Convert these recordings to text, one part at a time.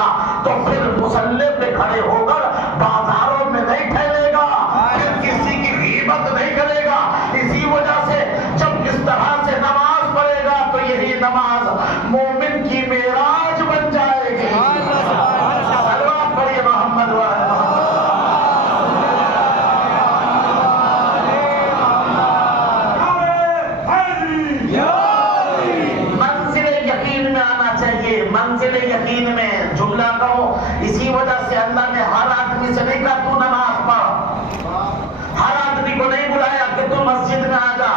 گا تو پھر مصلی پہ کھڑے ہو کر بازاروں میں نہیں پھیلے گا، پھر کسی کی غیبت نہیں کرے گا۔ اسی وجہ سے جب اس طرح سے نماز پڑھے گا تو یہی نماز مومن کی معراج بن جائے گی۔ صلوات پڑھیے محمد وعلی منزل یقین میں جملہ کہو۔ اسی وجہ سے اللہ نے ہر آدمی سے نہیں کہا تو نماز پڑھ، ہر آدمی کو نہیں بلایا کہ تو مسجد میں آ جا،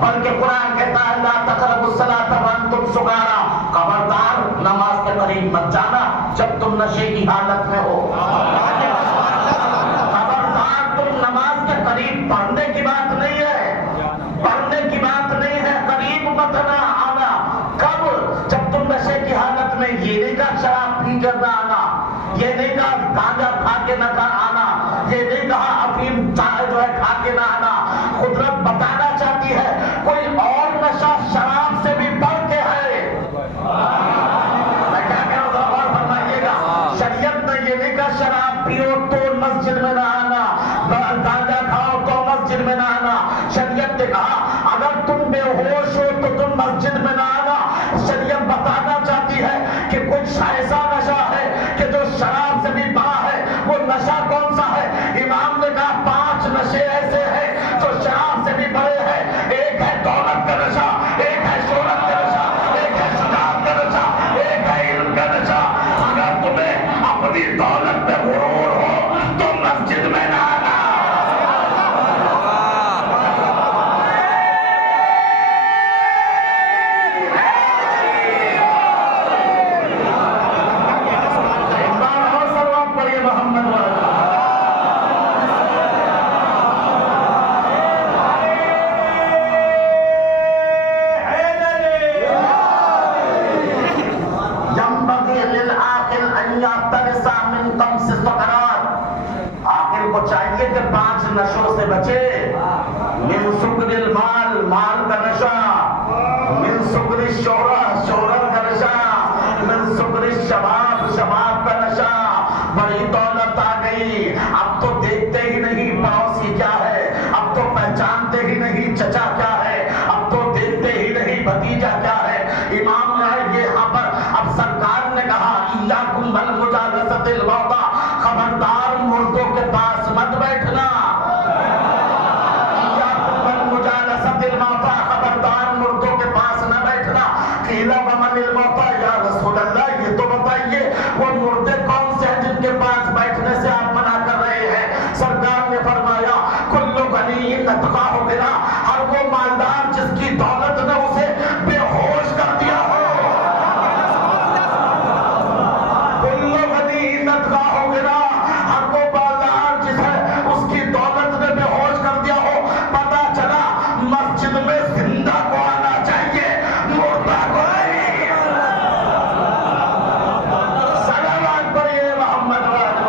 بلکہ قرآن کہتا ہے لا تقربوا الصلاۃ وانتم سکارى، خبردار نماز کے قریب مت جانا جب تم نشے کی حالت میں ہو۔ خبردار تم نماز کے قریب پڑھنے کی بات نہیں ہے، پڑھنے کی بات نہیں ہے، قریب مت نہ آنا۔ کب؟ جب تم نشے کی حالت میں، یہ نہیں کہا شراب پی کر نہ آنا، یہ نہیں کہا گانجا کھا کے نہ آنا، یہ نہیں کہا افیم جو ہے کھا کے نہ آنا۔ قدرت بتانا چاہتی ہے کوئی اور نشہ شراب سے بھی بڑھ کے ہے۔ میں کیا کہہ رہا ہوں ذرا غور فرمائیے گا۔ شریعت نے یہ نہیں کہا شراب پیو تو مسجد میں نہ آنا، گانجا کھاؤ تو مسجد میں نہ آنا۔ شریعت نے کہا اگر تم بے ہوش ہو تو تم مسجد میں نہ آنا۔ شریعت بتانا چاہتی ہے کہ کچھ ایسا نشہ ہے کہ جو شراب سے بھی بڑا ہے۔ وہ نشہ کون سا ہے؟ امام نے کہا 5 نشے ایسے ہیں جو شراب سے بھی بڑے ہیں۔ ایک ہے دولت کا نشہ، ایک ہے شہرت کا نشہ، ایک ہے شجاعت کا نشہ، ایک ہے علم کا نشہ۔ اگر تمہیں اپنی دولت پہ غرور ہو تو مسجد میں نہ آنا۔ عاقل کو چاہیے کہ 5 نشوں سے بچے۔ من سکر المال، مال کا نشہ، من سکر الشہرت، شہرت کا نشہ، من سکر الشباب، شباب کا نشہ۔ بڑی دولت آ گئی، اب تو دیکھتے ہی نہیں پڑوسی کیا ہے، اب تو پہچانتے ہی نہیں چچا کیا ہے، اب تو دیکھتے ہی نہیں بھتیجا کیا ہے۔ امام نے یہاں پر اب سرکار نے کہا ایاکم والمجالسۃ الموتیٰ، خبردار مردوں کے پاس مت بیٹھنا۔ ایاکم والمجالسۃ الموتیٰ، خبردار مردوں کے پاس نہ بیٹھنا۔ قیل ومن الموتیٰ، یا رسول اللہ یہ تو بتائیے وہ مردے کون سے ہیں جن کے پاس بیٹھنے سے آپ منع کر رہے ہیں؟ سرکار نے فرمایا کل غنی اتقاہ غنا، ہر وہ مالدار جس کی دولت نے اسے بے ہوش کر دیا ہو۔ کل غنی اتقاہ غنا، ہر وہ مالدار جس ہے اس کی دولت نے بے ہوش کر دیا ہو۔ پتہ چلا مسجد میں زندہ کو آنا چاہیے، مردہ کو نہیں۔ صلوات پڑھیے محمد وعلی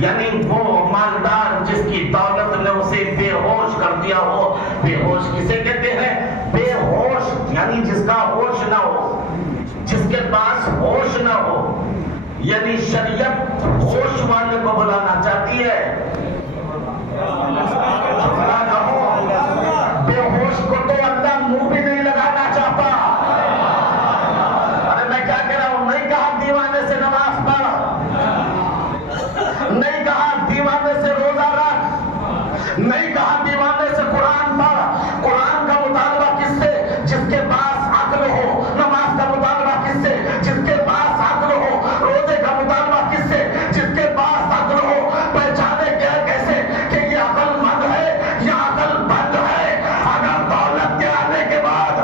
یعنی وہ مالدار جس کی دولت نے اسے بے ہوش کر دیا ہو۔ بے ہوش کسے کہتے ہیں؟ بے ہوش یعنی جس کا ہوش نہ ہو، جس کے پاس ہوش نہ ہو۔ یعنی شریعت ہوش والے کو بلانا چاہتی ہے۔ بے ہوش کو تو اللہ منہ بھی نہیں لگانا چاہتا۔ ارے میں کیا کہہ رہا ہوں؟ نہیں کہا دیوانے سے نماز پڑھ، نہیں کہا دیوانے سے روزہ رکھ، نہیں کہا دیوانے سے قرآن پڑھ۔ قرآن کا مطالبہ کس سے؟ جس کے پاس عقل ہو۔ نماز کا مطالبہ کس سے؟ جس کے پاس عقل ہو۔ روزے کا مطالبہ کس سے؟ جس کے پاس عقل ہو۔ پہچانے کیا کیسے کہ یہ عقل مند ہے یا عقل بند ہے؟ اگر دولت کے آنے کے بعد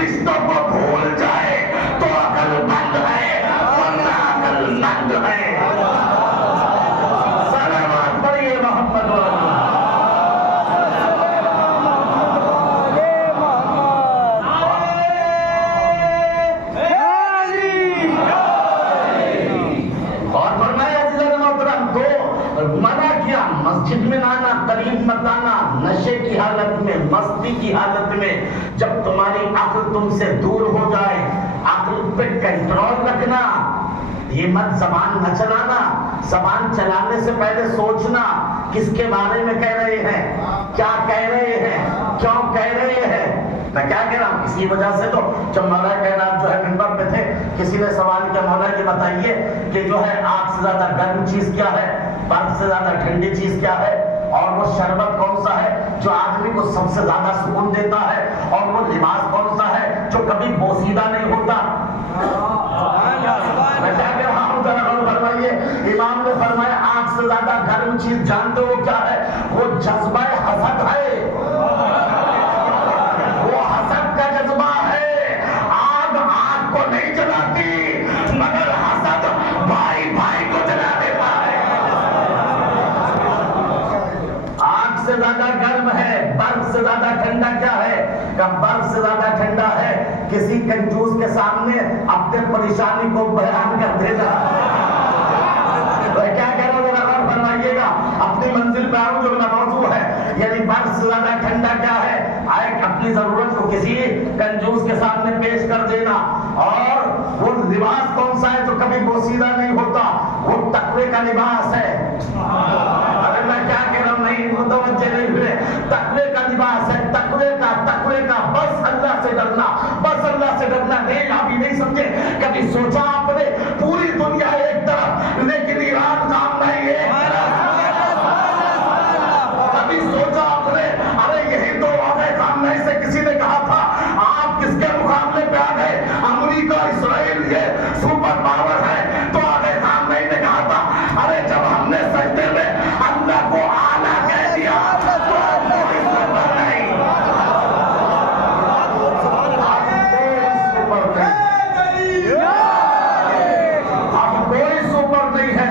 رشتوں کو بھول جائے تو عقل بند ہے، ورنہ عقل مند ہے۔ محمد آنا، قریب مت آنا، نشے کی حالت میں، مستی کی حالت میں، جب تمہاری عقل تم سے دور ہو جائے، عقل پہ کنٹرول رکھنا، یہ مت زبان نہ چلانا، زبان چلانے سے پہلے سوچنا کس کے بارے میں کہہ رہے ہیں، کیا کہہ رہے ہیں، کیوں کہہ رہے ہیں۔ میں کیا کہہ رہا ہوں، اسی وجہ سے تو جب مولا کائنات جو ہے منبر پہ تھے، کسی نے سوال کیا، مولا یہ بتائیے کہ جو ہے آگ سے زیادہ گرم چیز کیا ہے، برف سے زیادہ ٹھنڈی چیز کیا ہے، اور وہ شربت کون سا ہے جو آدمی کو سب سے زیادہ سکون دیتا ہے، اور وہ لباس کون سا ہے جو کبھی بوسیدہ نہیں ہوتا۔ میں کیا کہہ رہا ہوں، ذرا غور فرمائیے۔ امام نے فرمایا آگ سے زیادہ گرم چیز جانتے ہو کیا ہے؟ وہ جذبہ حسد ہے، وہ حسد کا جذبہ ہے۔ آگ آگ کو نہیں جلاتی، مگر حسد بھائی بھائی کو جلا دیتا ہے۔ آگ سے زیادہ گرم ہے، برف سے زیادہ ٹھنڈا کیا ہے؟ کہ برف سے زیادہ ٹھنڈا ہے کسی کنجوس کے سامنے اپنے پریشانی کو بیان کر دینا۔ کیا کہہ رہا ہوں، ذرا غور فرمائیے گا، اپنی منزل پہ آؤں جو میرا موضوع ہے، یعنی برف سے زیادہ ٹھنڈا کیا ہے؟ ایک اپنی ضرورت کو کسی کنجوس کے سامنے پیش کر دینا، اور وہ لباس کون سا ہے جو کبھی بوسیدہ نہیں ہوتا؟ وہ تقوی کا لباس ہے۔ ارے میں کیا کہہ رہا ہوں، نہیں متوجہ نہیں ہوئے، تقوی کا لباس ہے، تقوی کا بس اللہ سے ڈرنا، بس اللہ سے ڈرنا۔ نہیں ابھی نہیں سمجھے، کبھی سوچا آپ نے پوری دنیا ایک طرف لیکن ایران کام نہیں ایک طرف؟ کبھی سوچا آپ نے ارے یہی تو واقع کام نہیں سے کسی نے کہا تھا آپ کس کے مقابلے پہ آ گئے؟ امریکہ اسرائیل یہ سپر پاور ہے، تو آگے کام نہیں نے کہا تھا ارے جب ہم نے سجدے میں اللہ کو اعلیٰ کہہ دیا تو کوئی سپر نہیں،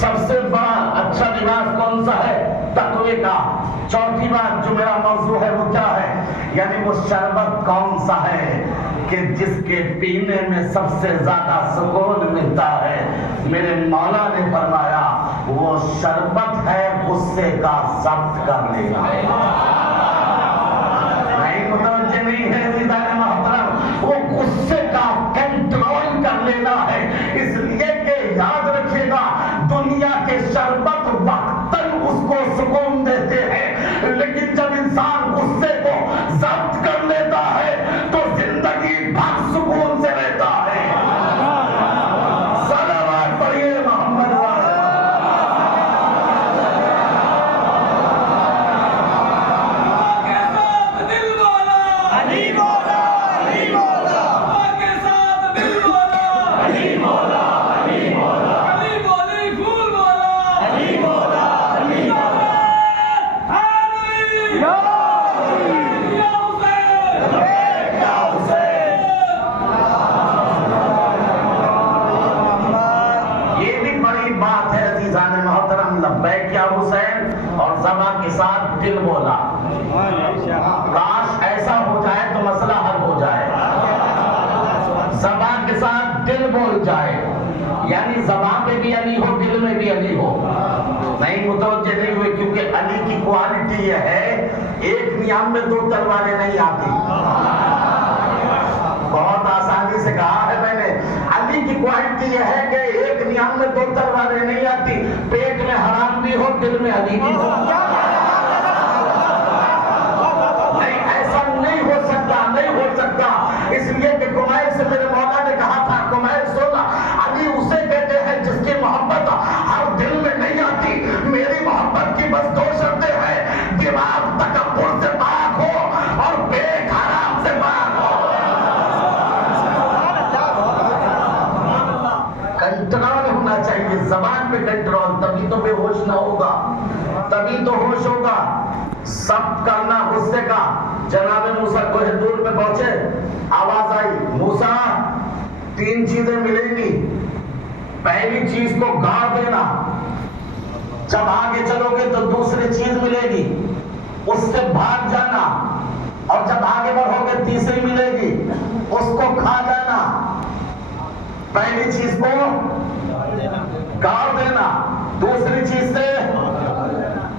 سب سے بڑا اچھا لباس کون سا ہے؟ تقوی کا۔ چوتھی بات جو میرا موضوع ہے وہ کیا ہے؟ یعنی وہ شربت کون سا ہے کہ جس کے پینے میں سب سے زیادہ سکون ملتا ہے؟ میرے مولا نے فرمایا وہ شربت ہے غصے کا ضبط کر لینا۔ نہیں متوجہ نہیں ہے عزیزان محترم، وہ غصے کا کنٹرول کر لینا ہے۔ اس لیے کہ یاد رکھیے گا دنیا کے شربت وقتاً اس کو سکون دیتے ہیں، لیکن جب انسان غصے کو ضبط کر لیتا ہے تو زندگی بھر سکون سے رہتا ہے۔ صلوات پڑھیے محمد کے ساتھ دل بولا۔ کاش ایسا ہو جائے تو مسئلہ حل ہو جائے۔ زبان کے ساتھ دل بول جائے، یعنی زبان پہ بھی علی ہو، دل میں بھی علی ہو۔ نہیں متوجہ نہیں ہوئے، کیونکہ علی کی کوالٹی یہ ہے ایک نیام میں دو تلواریں نہیں آتی۔ بہت آسانی سے کہا ہے میں نے، علی کی کوالٹی یہ ہے کہ ایک نیام میں دو تلواریں نہیں آتی، پیٹ میں حرام بھی ہو، دل میں علی بھی ہو۔ نہیں ہو سکتا، اس لیے کہ کمیل سے میرے مولا نے کہا تھا، کمیل سونا، علی اسے کہتے ہیں جس کی محبت ہر دل میں نہیں آتی۔ میری محبت کی بس دو شرطیں ہیں، دماغ تکبر سے پاک ہو اور پیٹ حرام سے پاک ہو۔ کنٹرول ہونا چاہیے، زبان پہ کنٹرول، تبھی تو بے ہوش نہ ہوگا، تبھی تو ہوش ہوگا۔ ضبط کرنا غصے کا۔ جناب موسیٰ کوہ طور پہ پہنچے، آواز آئی موسیٰ تین چیزیں ملیں گی، پہلی چیز کو گاڑ دینا، جب آگے چلو گے تو دوسری چیز ملے گی، اس سے بھاگ جانا، اور جب آگے بڑھو گے تیسری ملے گی، اس کو کھا جانا۔ پہلی چیز کو گاڑ دینا، دوسری چیز سے